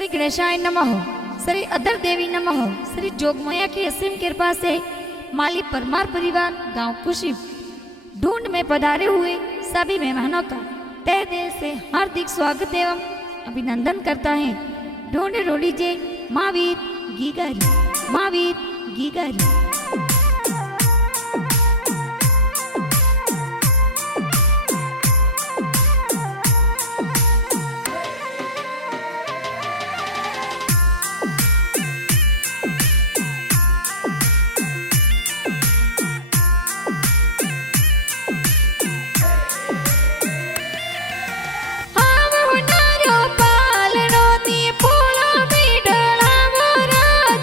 श्री गणेशाय नमः, श्री अधर देवी नमः, श्री जोगमया की असीम कृपा से माली परमार परिवार गांव खुशी ढूंढ में पधारे हुए सभी मेहमानों का तहे दिल से हार्दिक स्वागत एवं अभिनंदन करता है। ढूंढ रोडीजे महावीर गीगारी, महावीर गीगारी।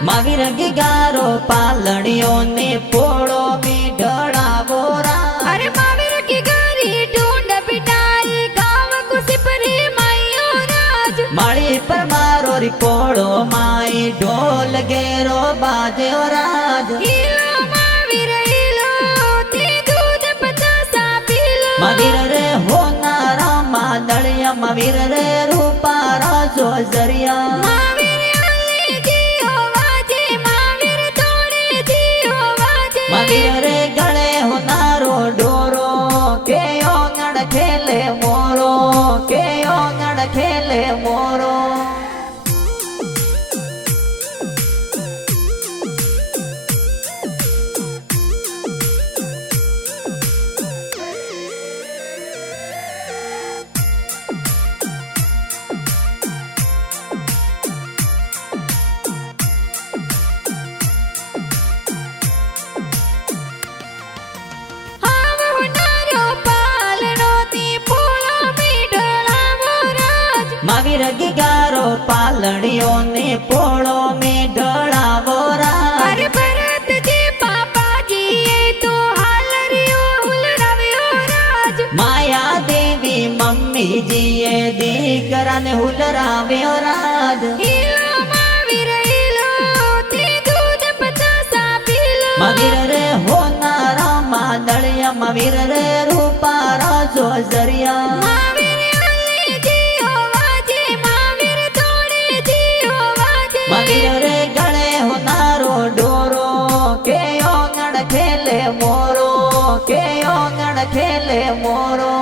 महावीर गीगारो पालड़ियों ने पोड़ो में ढड़ावो राज। अरे महावीर गीगारी ढूंढ पिटाई गाँव खुशी परी माइयो राज। माड़ी पर मारो री पोड़ो माई ढोल गेरो बाजे राज। हिलो महावीर हिलो ती दूध पचासा पीलो। महावीर रे होनारा मादड़िया, महावीर रे रूपारा जो जरिया। महावीर रे गले होनारो डोरो के ओंगड़ खेले मोरो, के ओंगड़ खेले मोरो। महावीर गीगारो पालड़ियों ने पोड़ो में ढड़ावो राज। अरे भरत जी पापा जी ये तो हालरियो हुलरावियो राज। माया देवी मम्मी जी ये दीकरा ने हुलरावियो राज। हिलो महावीर हिलो ती दूध पचासा पीलो। महावीर रे होनारा मादड़िया, महावीर रे रूपारा जो जरिया। महावीर रे गले होनारो डोरो के ओंगड़ खेले मोरो, के ओंगड़ खेले मोरो।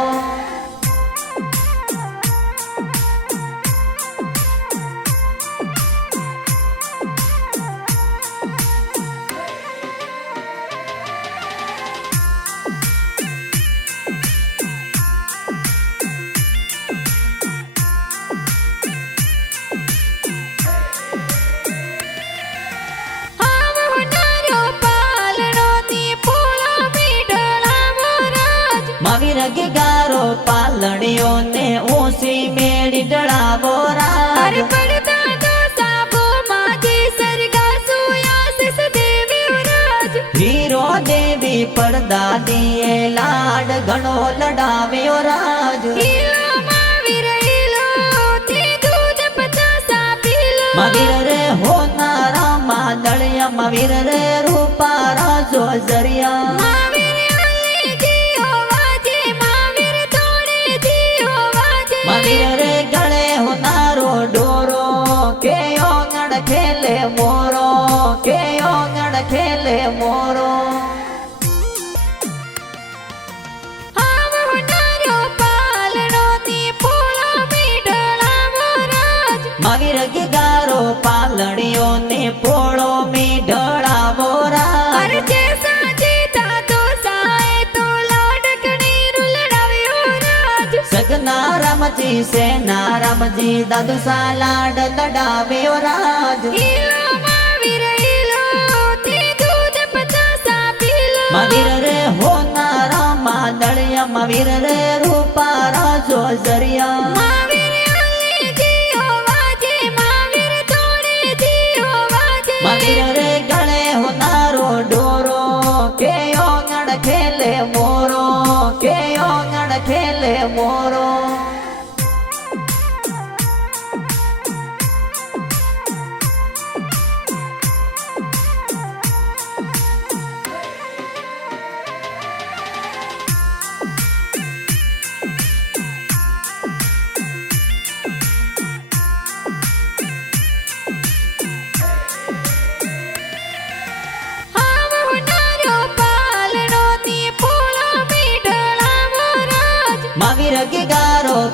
महावीर गीगारो पालड़ियों ने ऊंची मेड़ी डड़ावो राज। अरे पड़ता तो साबो माजी सरगा सुयासिस देवी राज। हीरो देवी पर्दा दिए लाड घणो लड़ाव्यो राज। हिलो महावीर हिलो ती दूध पचासा पीलो। महावीर रे होनारा मादड़िया, महावीर रे रूपारा जो जरिया। महावीर रे गले होनारो डोरो के ओंगड़ खेले मोरो, के ओंगड़ खेले मोरो। महावीर गीगारो पालड़ियों ने पोड़ो में ढड़ावो राज। सगना राम जी से ना राम जी दादू सा लाड लड़ाव्यो राज। महावीर रे होनारा मादड़िया, महावीर रे रूपारा जो जरिया। महावीर रे गले होनारो डोरो के ओंगड़ खेले मोरो, के ओंगड़ खेले मोरो।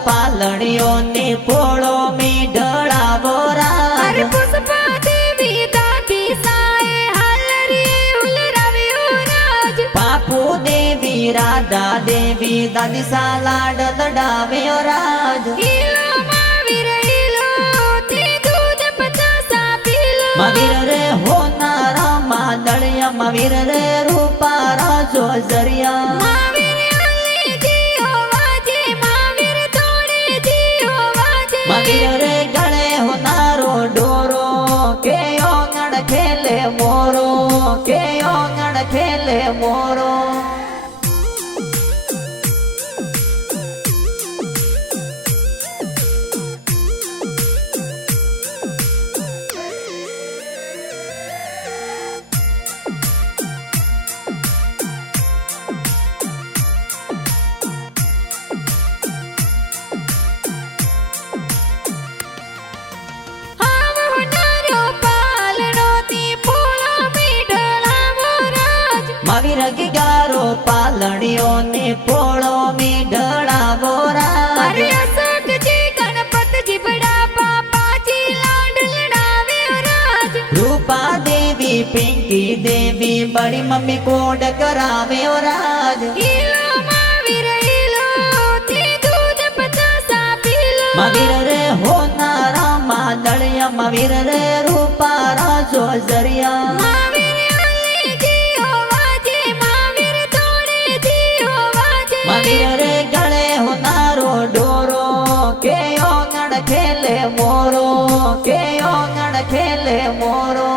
પાલણીઓ ને પોળો મી ઢળાવો રાજ અરે પુષ્પા દેવી દાદી સાએ હાલરીએ ઉલરાવ્યો રાજ પાપુ દેવી રાધા દેવી દાદી સા લાડ લડાવ્યો રાજ ઈલો મહાવીર ઈલો તે દૂધ પચાસા પીલો મવીર રે હોનારા માદળિયા મવીર રે રૂપારા જોજરિયા મહાવીર અલી જીઓ વાજે મહાવીર તોડે જીઓ વાજે મવીર રે ગળે હોનારો ડોરો કે ઓંગણ ખેલે મોરો કે ઓંગણ ખેલે મોરો મવીર ગિગારો પાલણીઓ ને પોળો મી ઢળાવો રાજ અરે અશોકજી ગણપતજી બડા બાપાજી લાડ લડાવ્યો રાજ રૂપા દેવી પિંકી દેવી બડી મમ્મી કોડ કરાવ્યો રાજ ઈલો મહાવીર ઈલો તે દૂધ પચાસા પીલો મવીર રે હોનારા માદળિયા મવીર રે રૂપારા જોજરિયા મહાવીર અલી જીઓ વાજે મહાવીર તોડે જીઓ વાજે મવીર રે ગળે હોનારો ડોરો કે ઓંગણ ખેલે મોરો કે ઓંગણ ખેલે મોરો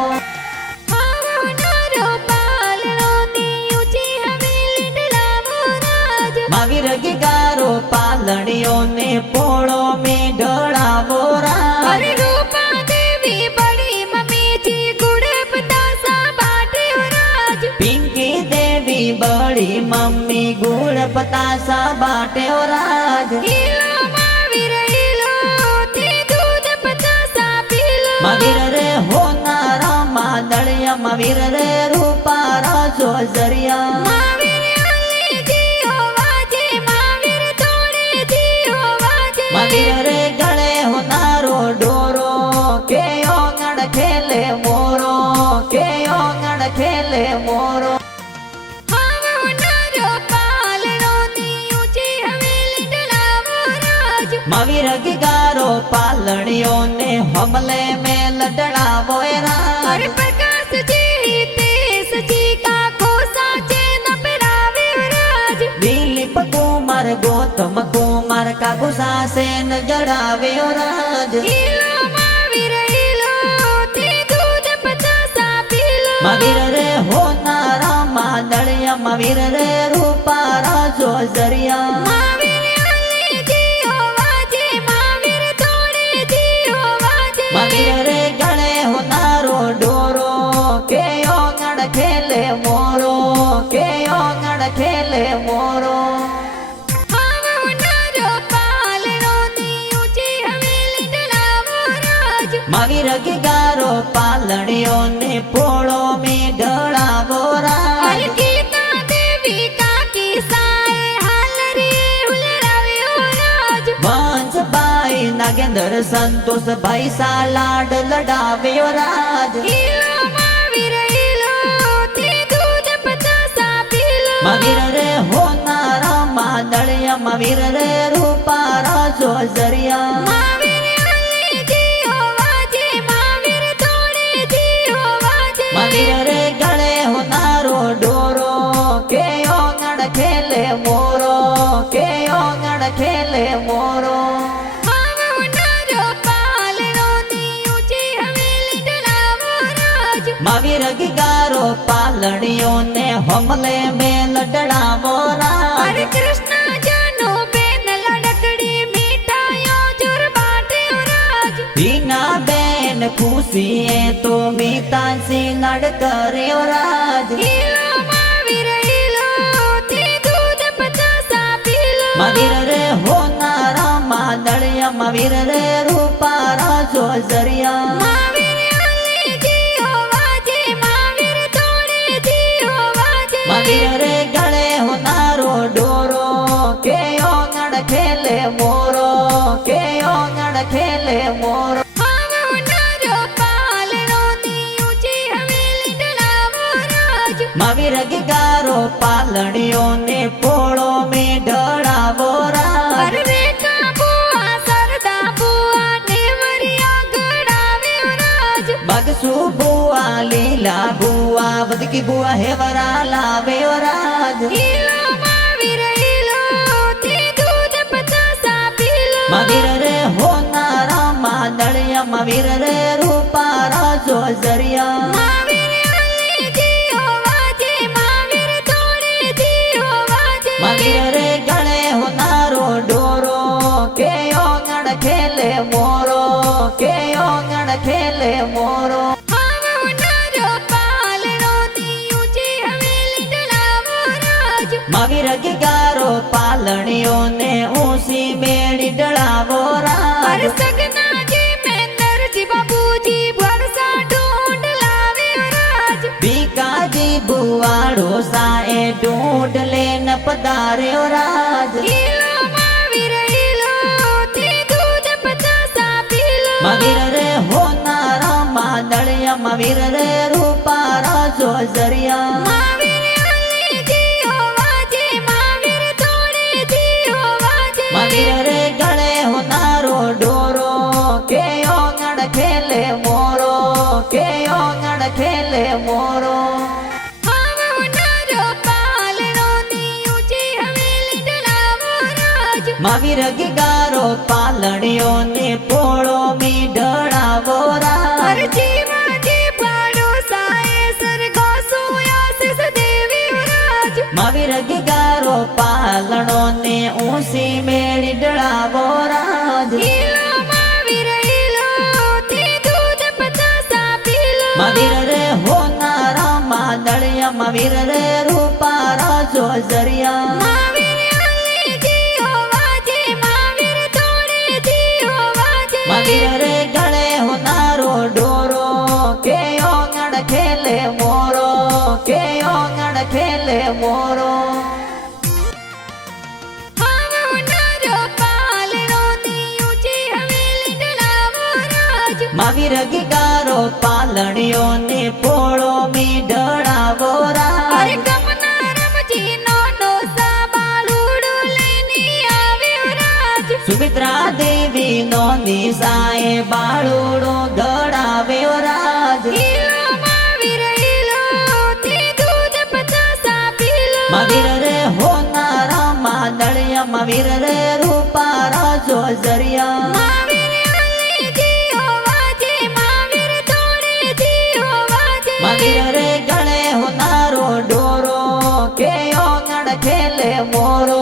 આવનારો પાલણો ની ઊંચી હવેલી ઢળાવો રાજ મવીર ગિગારો પાલણીઓ ને પોળો મી ઢળાવો રાજ અરે રૂપા દેવી બડી મમ્મીજી ગુડ પતાસા બાટ્યો રાજ પિંકી દેવી બળી મમ્મી ગુળ પતાસા બાટ્યો રાજ ઈલો મહાવીર ઈલો તે દૂધ પચાસા પીલો મવીર રે હોનારા માદળિયા મવીર રે રૂપારા જોજરિયા મહાવીર અલી જીઓ વાજે મહાવીર તોડે જીઓ વાજે મવીર રે ગળે હોનારો ડોરો કે ઓંગણ ખેલે મોરો કે ઓંગણ ખેલે મોરો આવનારો પાલણો ની ઊંચી હવેલી ઢળાવો રાજ મવીર ગિગારો પાલણીઓ ને હમલે મેલ ઢળાવો રાજ અરે પ્રકાશજી તેજજી કાકો સાચે ન પહેરાવ્યો રાજ દિલીપ કુમાર ગૌતમ કુમાર કાકુ સાસેન જડાવ્યો રાજ ઈલો મહાવીર ઈલો તે દૂધ પચાસા પીલો મવીર રે હોનારા માદળિયા મવીર રે રૂપારા જોજરિયા મહાવીર અલી જીઓ વાજે મહાવીર તોડે જીઓ વાજે મવીર રે ગળે હોનારો ડોરો કે ઓંગણ ખેલે મોરો કે ઓંગણ ખેલે મોરો આવનારો પાલણો ની ઊંચી હવેલી ઢળાવો રાજ મવીર ગિગારો પાલણીઓ ને પોળો મી ઢળાવો રાજ અરે ગીતા દેવી કાકી સાએ હાલરીએ ઉલરાવ્યો રાજ વંશભાઈ નાગેન્દ્ર સંતોષ ભાઈ સા લાડ લડાવ્યો રાજ ઈલો મહાવીર ઈલો તે દૂધ પચાસા પીલો મવીર રે હોનારા માદળિયા મવીર રે રૂપારા જોજરિયા મહાવીર અલી જીઓ વાજે મહાવીર તોડે જીઓ વાજે મવીર રે ગળે હોનારો ડોરો કે ઓંગણ ખેલે મોરો કે ઓંગણ ખેલે મોરો આવનારો પાલણો ની ઊંચી હવેલી ઢળાવો રાજ મવીર ગિગારો પાલણીઓ ને હમલે મેલ ઢળાવો રાજ અરે કૃષ્ણ જાનો બેન લડકડી મીઠાઈઓ જોર બાટ્યો રાજ હિના બેન ખુશીએ તો મીતાસી લડ કર્યો રાજ ઈલો મહાવીર ઈલો તે દૂધ પચાસા પીલો મવીર રે હોનારા માદળિયા મવીર રે રૂપારા જોજરિયા મહાવીર અલી જીઓ વાજે મહાવીર તોડે જીઓ વાજે મવીર રે ગળે હોનારો ડોરો કે ઓંગણ ખેલે મોરો ખેલે મોરો મહાવીર ગારો પાલણીઓ ને પોળો મે ઢળાવો રાજ બગસુ બુઆ લીલા બુઆ બદકી બુઆ હેવરા લાવે રાજ મહાવીર રે હોનારા માદળિયા મહાવીર રે રૂપારા જોજરિયા મહાવીર રે ગળે હોનારો ડોરો કે ઓંગણ ખેલે મોરો કે ઓંગણ ખેલે મોરો મહાવીર ગારો પાલણીઓ ને ઊંસી બેડી ડળાવો રાજ ભીકાજી બુવાડો સાએ ઢૂંઢ લેન પધાર્યો રાજ મહાવીર રે હોનારા માદળિયા મહાવીર રે રૂપારા જોજરિયા મહાવીર રે ગળે હોનારો ડોરો કે ઓંગણ ખેલે મોરો કે ઓંગણ ખેલે મોરો મહાવીર ગારો પાલણીઓ ને પોળો મી ઢળાવો રાજ મહાવીર ગારો પાલણો ને ઊંસી મેળી ડળાવો રાજ મહાવીર રે હોનારા માદળિયા મહાવીર રે રૂપારા જોજરિયા મહાવીર રે ગળે હોનારો ડોરો કે ઓંગણ ખેલે મોરો કે ઓંગણ ખેલે મોરો મહાવીર ગારો પાલણીઓ ને પોળો મી ઢળાવો રાજ સુમિત્રા દેવી નો નિશાએ બાળુડો ધડાવ્યો રાજ મહાવીર રે હોનારા માદળિયા મહાવીર રે રૂપારા જોજરિયા મહાવીર રે ગળે હોનારો ડોરો કે ઓંગણ ખેલે મોરો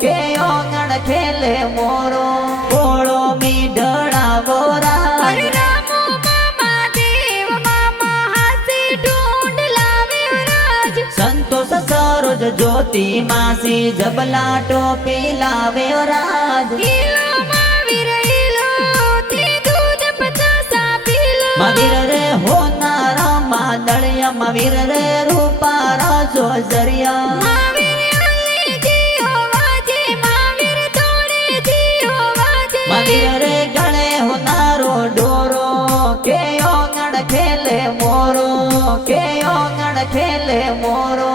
કે ઓંગણ ખેલે મોરો પોળો મી ઢળાવો રાજ સંતોષ સરોજ જ્યોતિ માસી જબલા ટોપી લાવ્યો રાજ મહાવીર રે હોનારા માદળિયા મહાવીર રે રૂપારા જોજરિયા મહાવીર રે ગળે હોનારો ડોરો કે ઓંગણ ખેલે મોરો કે ઓંગણ ખેલે મોરો